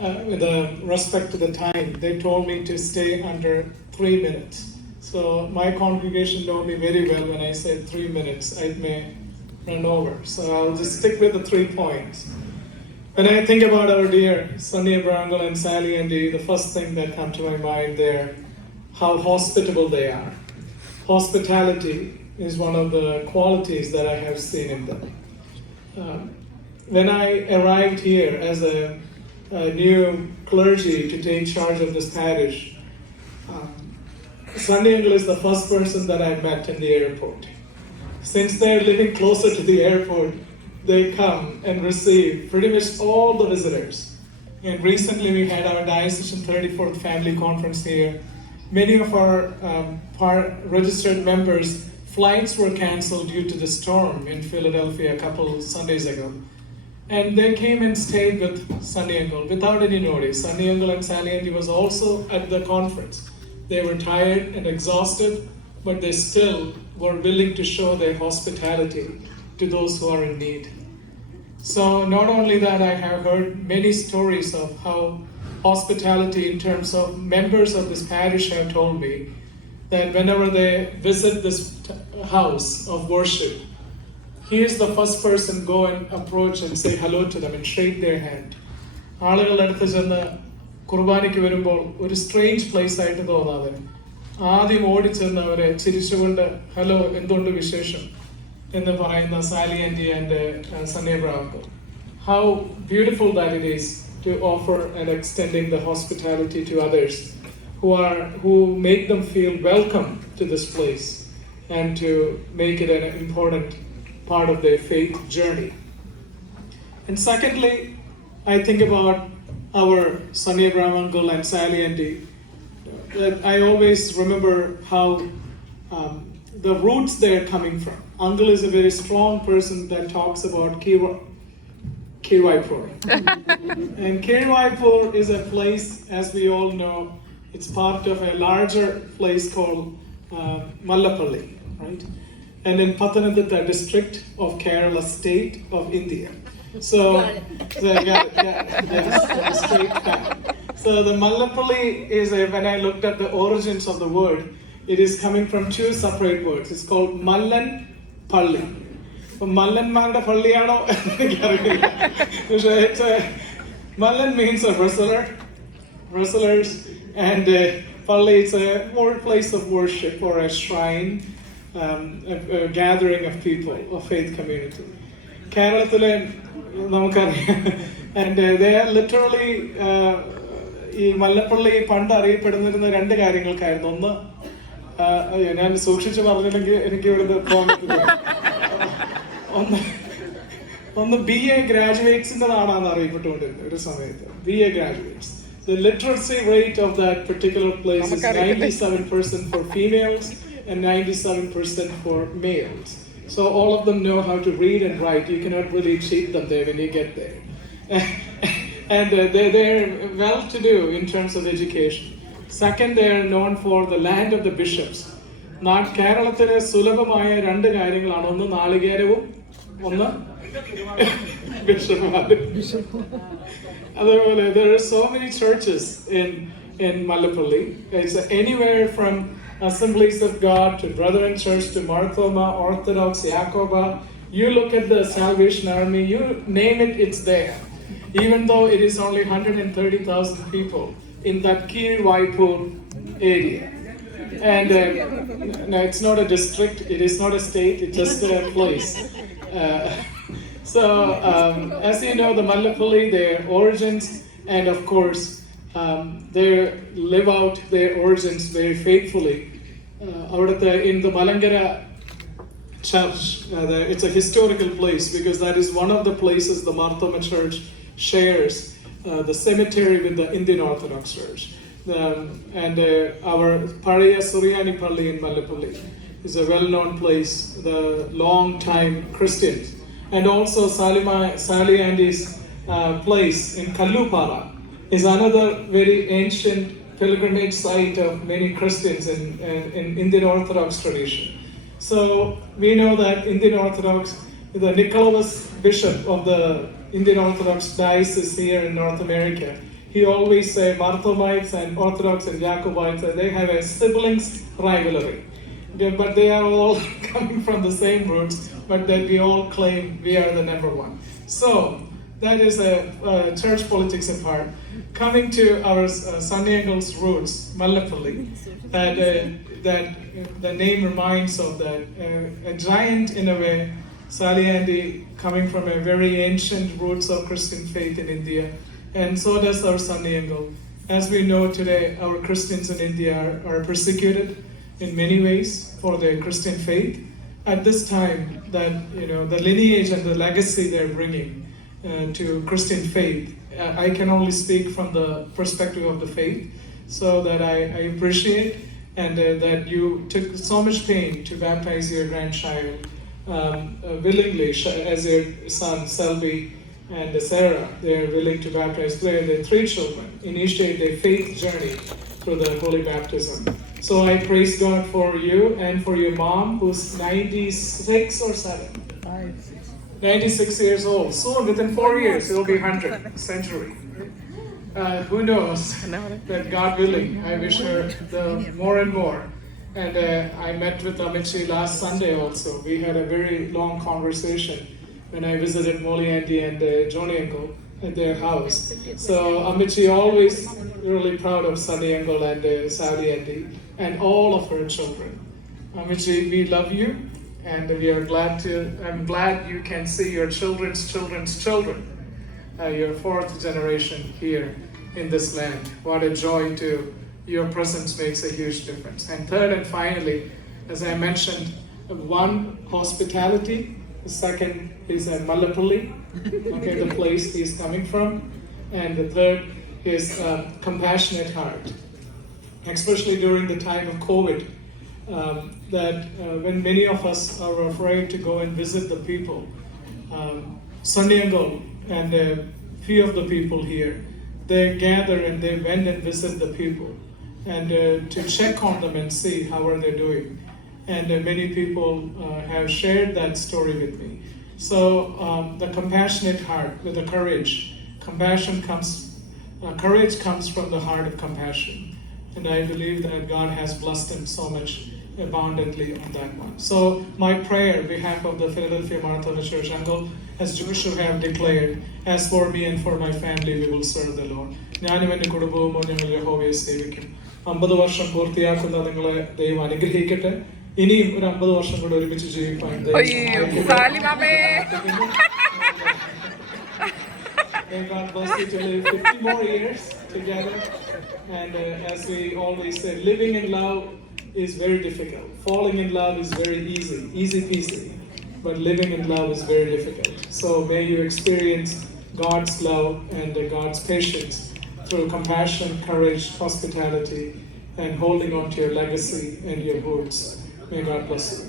with respect to the time, they told me to stay under 3 minutes. So my congregation know me very well. When I say 3 minutes, I may run over. So I'll just stick with the 3 points. When I think about our dear Sunny Abraham and Sally Andy, the first thing that comes to my mind there, how hospitable they are. Hospitality is one of the qualities that I have seen in them. When I arrived here as a new clergy to take charge of this parish, Sunny Uncle is the first person that I met in the airport. Since they're living closer to the airport, they come and receive pretty much all the visitors. And recently we had our diocesan 34th family conference here. Many of our registered members' flights were canceled due to the storm in Philadelphia a couple Sundays ago. And they came and stayed with Sunny Uncle without any notice. Sunny Uncle and Sally Auntie was also at the conference. They were tired and exhausted, but they still were willing to show their hospitality to those who are in need. So not only that, I have heard many stories of how hospitality in terms of members of this parish have told me that whenever they visit this house of worship, he is the first person go and approach and say hello to them and shake their hand. ആളുകളുടെ അടുത്ത് ചെന്ന് കുർബാനയ്ക്ക് വരുമ്പോൾ ഒരു strange place ആയിട്ട് തോന്നാതെ ആദ്യം ഓടിച്ചെന്ന് അവരെ ചിരിച്ചുകൊണ്ട് ഹലോ എന്തുകൊണ്ട് വിശേഷം എന്ന് പറയുന്ന Sally aunty and Sunny Abraham. How beautiful that it is to offer and extending the hospitality to others who make them feel welcome to this place and to make it an important part of their faith journey. And secondly, I think about our Sunny Abraham uncle and Sally Auntie. I always remember how the roots they're coming from. Uncle is a very strong person that talks about Kirwaipur. And Kirwaipur is a place, as we all know, it's part of a larger place called Mallapalli, right? And in Pathanamthitta district of Kerala state of India. So, so the Mallapalli is when I looked at the origins of the word, it is coming from 2 separate words. It's called Mallan Palli. Mallanmarde Palliyano. Mallan means a wrestlers, and Palli is a more place of worship or a shrine, a gathering of people, a faith community. Keralathile നമുക്കറിയാം, and they are literally ഈ മല്ലപ്പള്ളി പണ്ട് അറിയപ്പെടുന്നിരുന്ന 2 കാര്യങ്ങൾക്കായിരുന്നു. ഒന്ന്, ഞാൻ സൂക്ഷിച്ചു പറഞ്ഞില്ലെങ്കിൽ എനിക്ക് ഇവിടുന്ന് പോകാൻ ഒന്ന് BA ഗ്രാജുവേറ്റ്സിന്റെ നാടാണെന്ന് അറിയപ്പെട്ടുകൊണ്ടിരുന്നത് ഒരു സമയത്ത്. BA graduates. The literacy rate of that particular place is 97% for females and 97% for males. So all of them know how to read and write. You cannot really cheat them there when you get there. And they're well-to-do in terms of education. Second, they are known for the land of the bishops. കേരളത്തിലെ സുലഭമായ 2 കാര്യങ്ങളാണ്. ഒന്ന് നാളികേരവും, ഒന്ന് ബിഷപ്പുമാരും. അതേപോലെ there are so many churches in Mallapalli. It's anywhere from Assemblies of God to Brethren Church to Marthoma, Orthodox, Yakoba. You look at the Salvation Army, you name it, it's there. Even though it is only 130,000 people in that Kirwaipur area. And no, it's not a district, it is not a state, it's just a place. So, as you know, the Mallapalli, their origins, and of course, they live out their origins very faithfully. In the Malangara church, it's a historical place because that is one of the places the Marthoma Church shares the cemetery with the Indian Orthodox Church. And our Pariya Suryani Palli in Mallapalli is a well-known place, the long-time Christians. And also Sally Andy's place in Kallupara is another very ancient pilgrimage site of many Christians in Indian Orthodox tradition. So we know that Indian Orthodox, the Nicholas Bishop of the Indian Orthodox Diocese here in North America, he always say Marthomites and Orthodox and Jacobites, they have a siblings rivalry. But they are all coming from the same roots, but that we all claim we are the number one. So that is a church politics apart. Coming to our Sunday Uncle's roots, Mallappalli, that the name reminds of that. A giant in a way, Sally Andy coming from a very ancient roots of Christian faith in India, and so does our Sunday Uncle. As we know today, our Christians in India are persecuted in many ways for their Christian faith. At this time, that the lineage and the legacy they're bringing to Christian faith, I can only speak from the perspective of the faith, so that I appreciate, and that you took so much pain to baptize your grandchild willingly, as your son Selby and Sarah, they're willing to baptize their three children, initiate their faith journey through the holy baptism. So I praise God for you and for your mom, who's 96 or 7? 96 years old. Soon, within 4 years, it'll be 100th century. Who knows? But God willing, I wish her the more and more. And I met with Amici last Sunday also. We had a very long conversation when I visited Molly Auntie and Johnny Uncle at their house. So Amici always really proud of Sunny Uncle and Saudi Auntie and all of her children. Amici, we love you, and we are I'm glad you can see your children's children's children, your fourth generation here in this land. What a joy to your presence makes a huge difference. And third and finally, as I mentioned, one, hospitality. The second is Mallappalli, okay, the place he's coming from. And the third is compassionate heart. Especially during the time of COVID, when many of us are afraid to go and visit the people. Sunday ago, and a few of the people here, they gather and they went and visit the people, and to check on them and see how are they doing. And many people have shared that story with me. So the compassionate heart with the courage, courage comes from the heart of compassion. And I believe that God has blessed him so much abundantly on that one. So my prayer on behalf of the Philadelphia Marathon Church, Uncle, as Joshua have declared, as for me and for my family, we will serve the Lord. ഞാനും എൻ്റെ കുടുംബവും ഞങ്ങൾ യഹോവയെ സേവിക്കും. 50 വർഷം പൂർത്തിയാക്കുന്ന നിങ്ങളെ ദൈവം അനുഗ്രഹിക്കട്ടെ. ഇനിയും ഒരു 50 വർഷം കൂടെ ഒരുമിച്ച് ജീവിക്കാൻ May God bless you to live 50 more years together. And as we always say, living in love is very difficult. Falling in love is very easy peasy. But living in love is very difficult. So may you experience God's love and God's patience through compassion, courage, hospitality, and holding on to your legacy and your roots. May God bless you.